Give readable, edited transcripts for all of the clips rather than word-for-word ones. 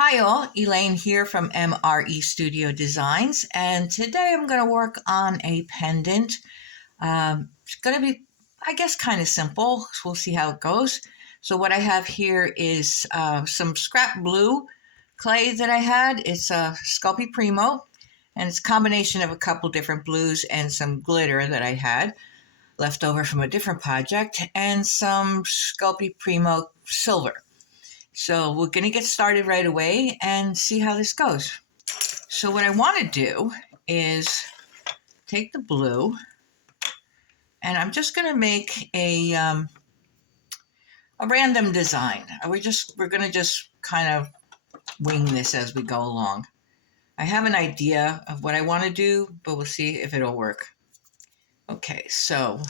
Hi all, Elaine here from MRE Studio Designs, and today I'm going to work on a pendant. It's going to be, I guess, kind of simple. So we'll see how it goes. So what I have here is some scrap blue clay that I had. It's a Sculpey Primo, and it's a combination of a couple different blues and some glitter that I had left over from a different project, and some Sculpey Primo silver. So we're going to get started right away and see how this goes. So what I want to do is take the blue, and I'm just going to make a random design. We're going to just kind of wing this as we go along. I have an idea of what I want to do, but we'll see if it'll work. Okay, so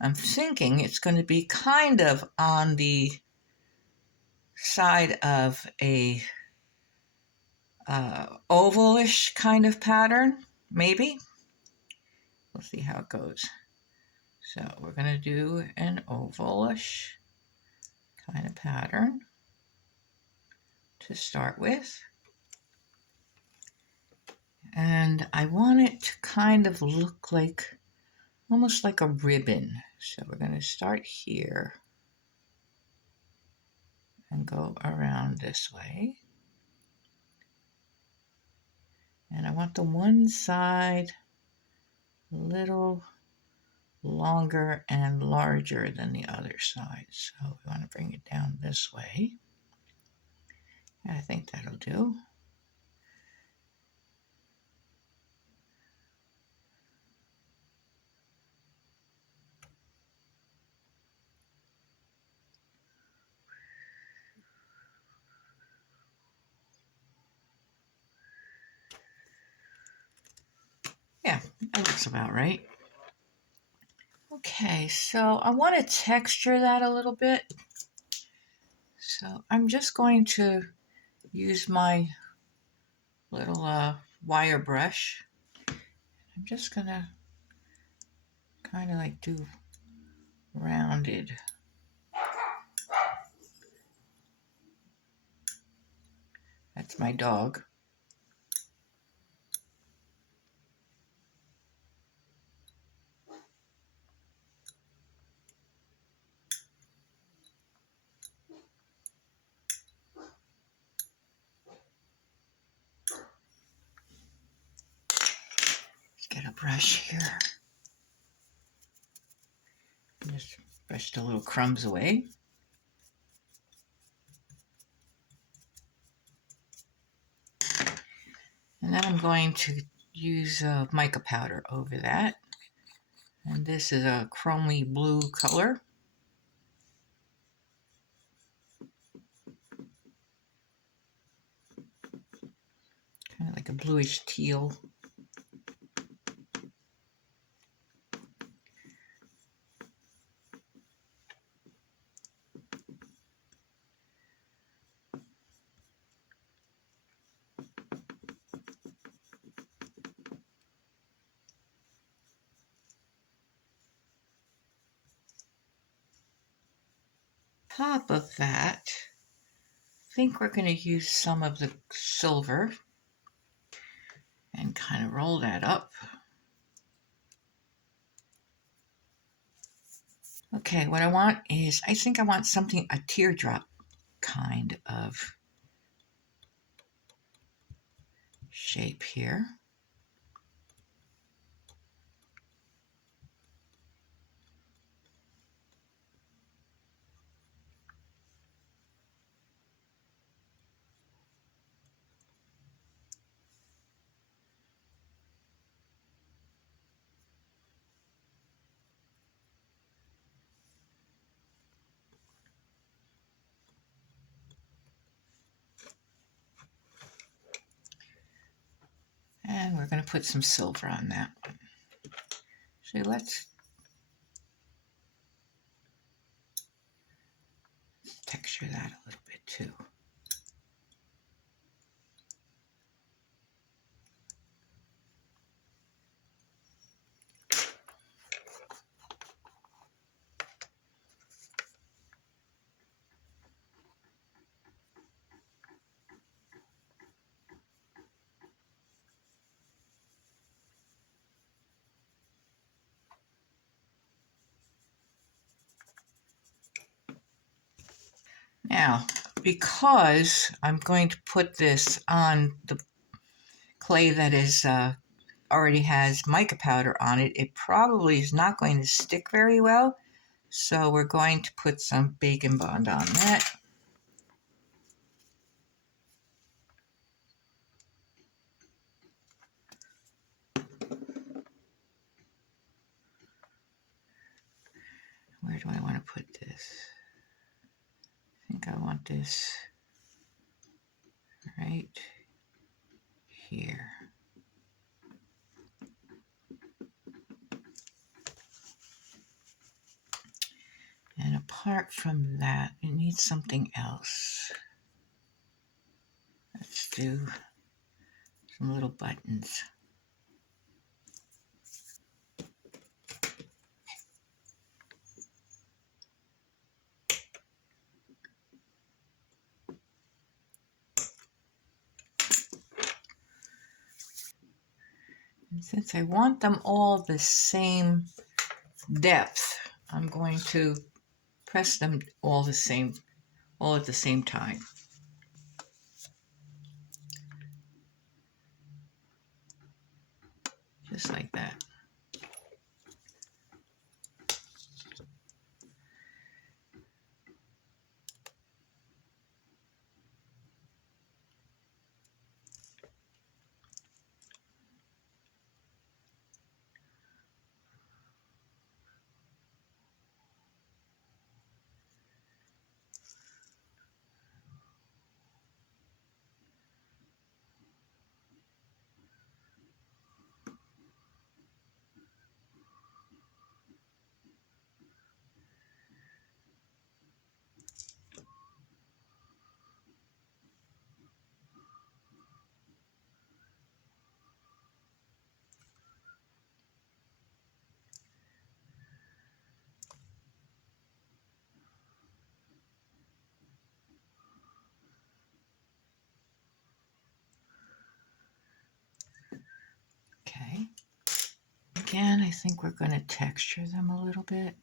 I'm thinking it's going to be kind of on the side of a ovalish kind of pattern, maybe. We'll see how it goes. So we're going to do an ovalish kind of pattern to start with. And I want it to kind of look like, almost like a ribbon. So we're going to start here and go around this way. And I want the one side a little longer and larger than the other side. So we want to bring it down this way. I think that'll do. Yeah, that looks about right. Okay, so I want to texture that a little bit. So I'm just going to use my little wire brush. I'm just going to kind of like do rounded. That's my dog. Let's get a brush here. Just brush the little crumbs away. And then I'm going to use mica powder over that. And this is a chromy blue color. Kind of like a bluish teal. Top of that, I think we're going to use some of the silver and kind of roll that up. Okay, what I want is, I think I want something, a teardrop kind of shape here. And we're going to put some silver on that one. So let's texture that a little bit too. Now, because I'm going to put this on the clay that is already has mica powder on it, it probably is not going to stick very well. So we're going to put some Bacon Bond on that. Where do I want to put this? I think I want this right here. And apart from that, it needs something else. Let's do some little buttons. And since I want them all the same depth, I'm going to press them all at the same time. Just like that. Okay. Again, I think we're going to texture them a little bit.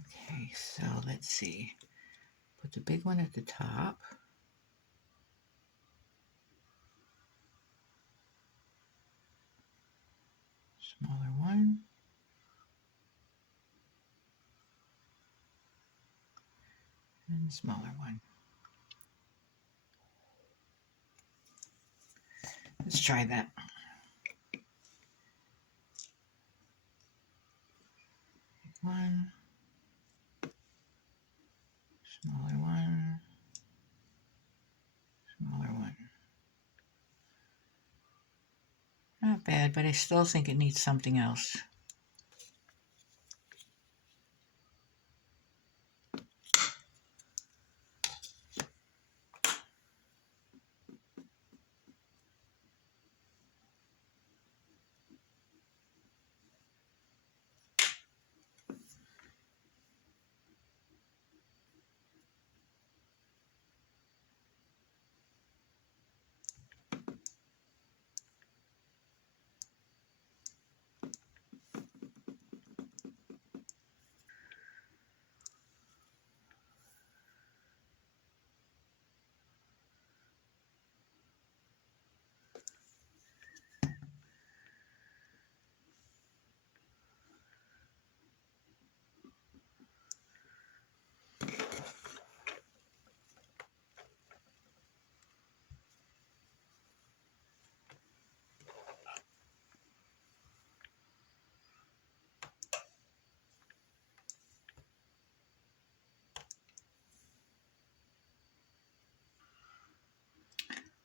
Okay, so let's see. Put the big one at the top. Smaller one. And the smaller one. Let's try that. One. Smaller one. Smaller one. Not bad, but I still think it needs something else.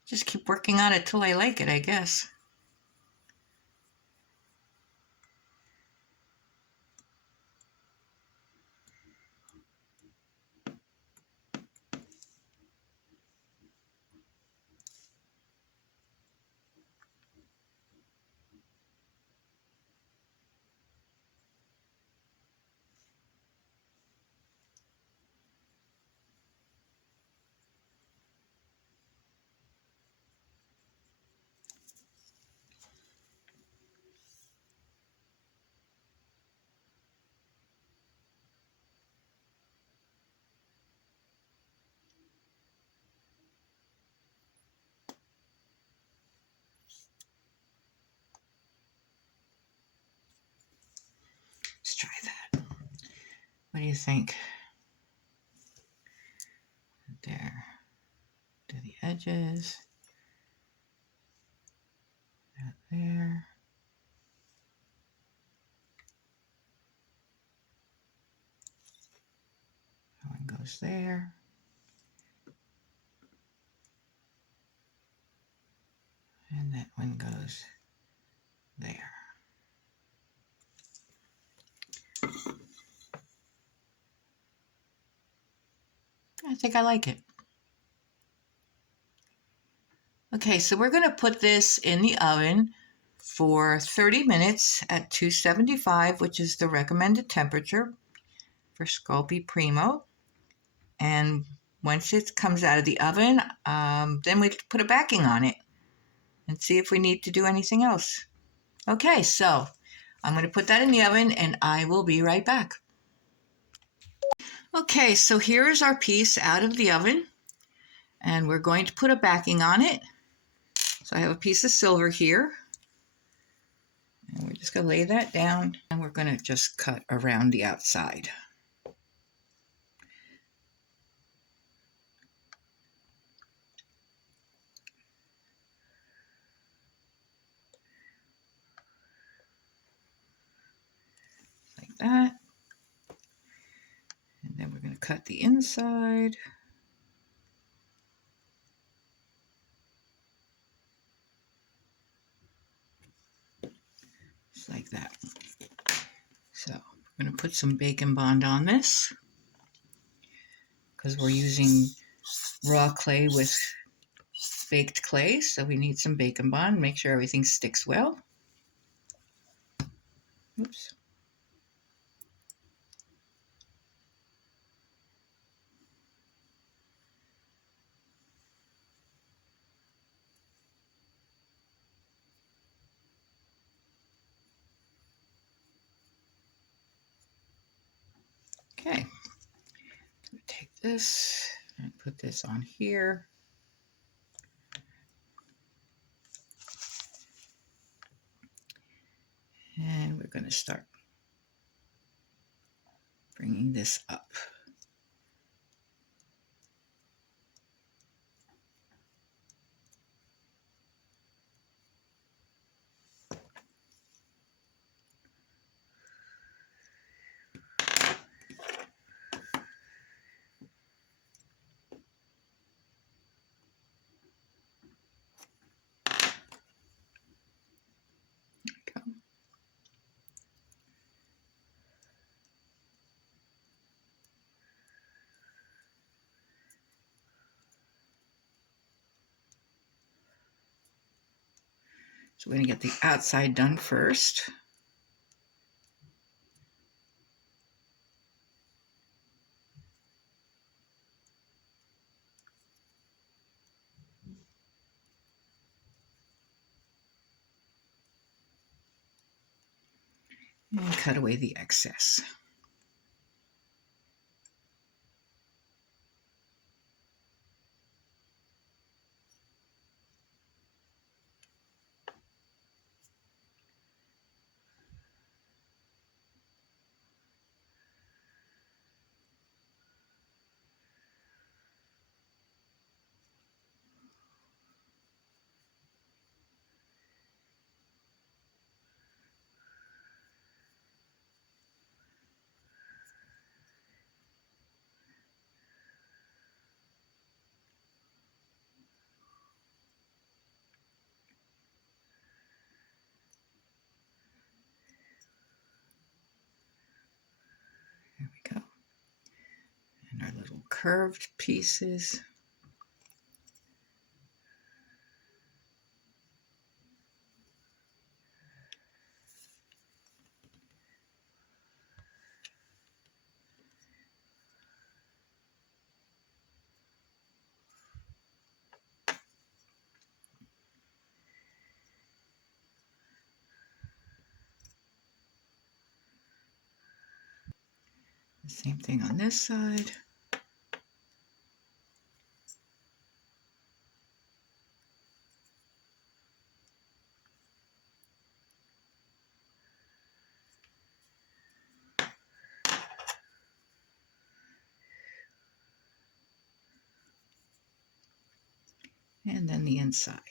Just keep working on it till I like it, I guess. What do you think? There, to the edges. That there. That one goes there. And that one goes there. I think I like it. Okay, so we're going to put this in the oven for 30 minutes at 275, which is the recommended temperature for Sculpey Primo. And once it comes out of the oven, then we put a backing on it and see if we need to do anything else. Okay, so I'm going to put that in the oven and I will be right back. Okay, so here is our piece out of the oven and we're going to put a backing on it. So I have a piece of silver here and we're just going to lay that down and we're going to just cut around the outside. Like that. And then we're going to cut the inside. Just like that. So we're going to put some Bacon Bond on this because we're using raw clay with baked clay, so we need some Bacon Bond. Make sure everything sticks well. Oops. Okay, so take this and put this on here. And we're going to start bringing this up. So we're going to get the outside done first. And cut away the excess. There we go. And our little curved pieces. The same thing on this side. and then the inside.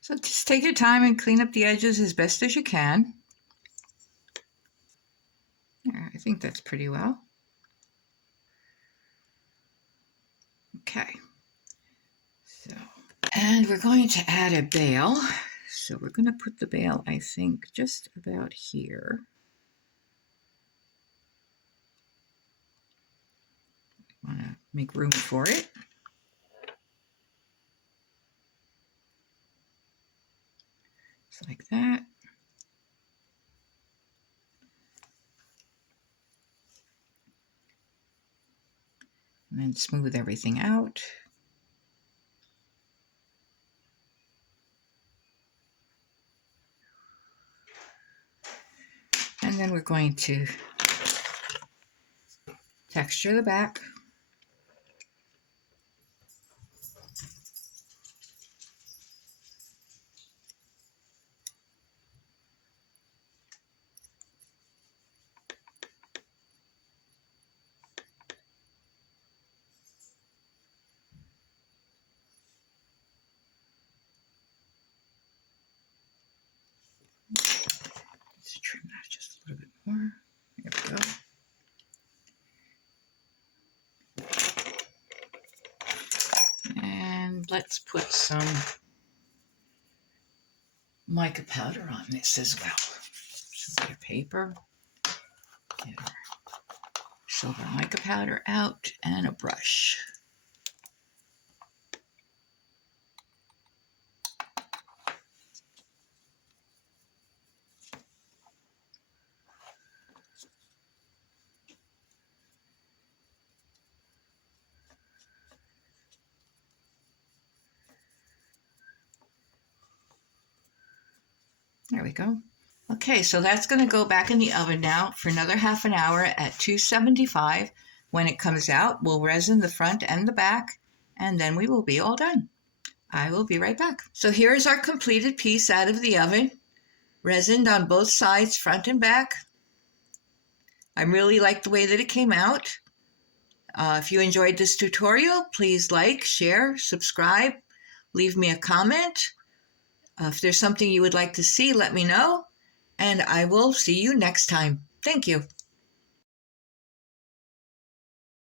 So just take your time and clean up the edges as best as you can. I think that's pretty well. Okay. So, and we're going to add a bail. So we're going to put the bail, I think, just about here. Want to make room for it. Just like that. And then smooth everything out. And then we're going to texture the back. Let's trim that just a little bit more. There we go. And let's put some mica powder on this as well. So get a paper, get our silver mica powder out, and a brush. There we go. Okay, so that's going to go back in the oven now for another half an hour at 275. When it comes out, we'll resin the front and the back, and then we will be all done. I will be right back. So here is our completed piece out of the oven, resined on both sides, front and back. I really like the way that it came out. If you enjoyed this tutorial, please like, share, subscribe, leave me a comment. If there's something you would like to see, let me know, and I will see you next time. Thank you.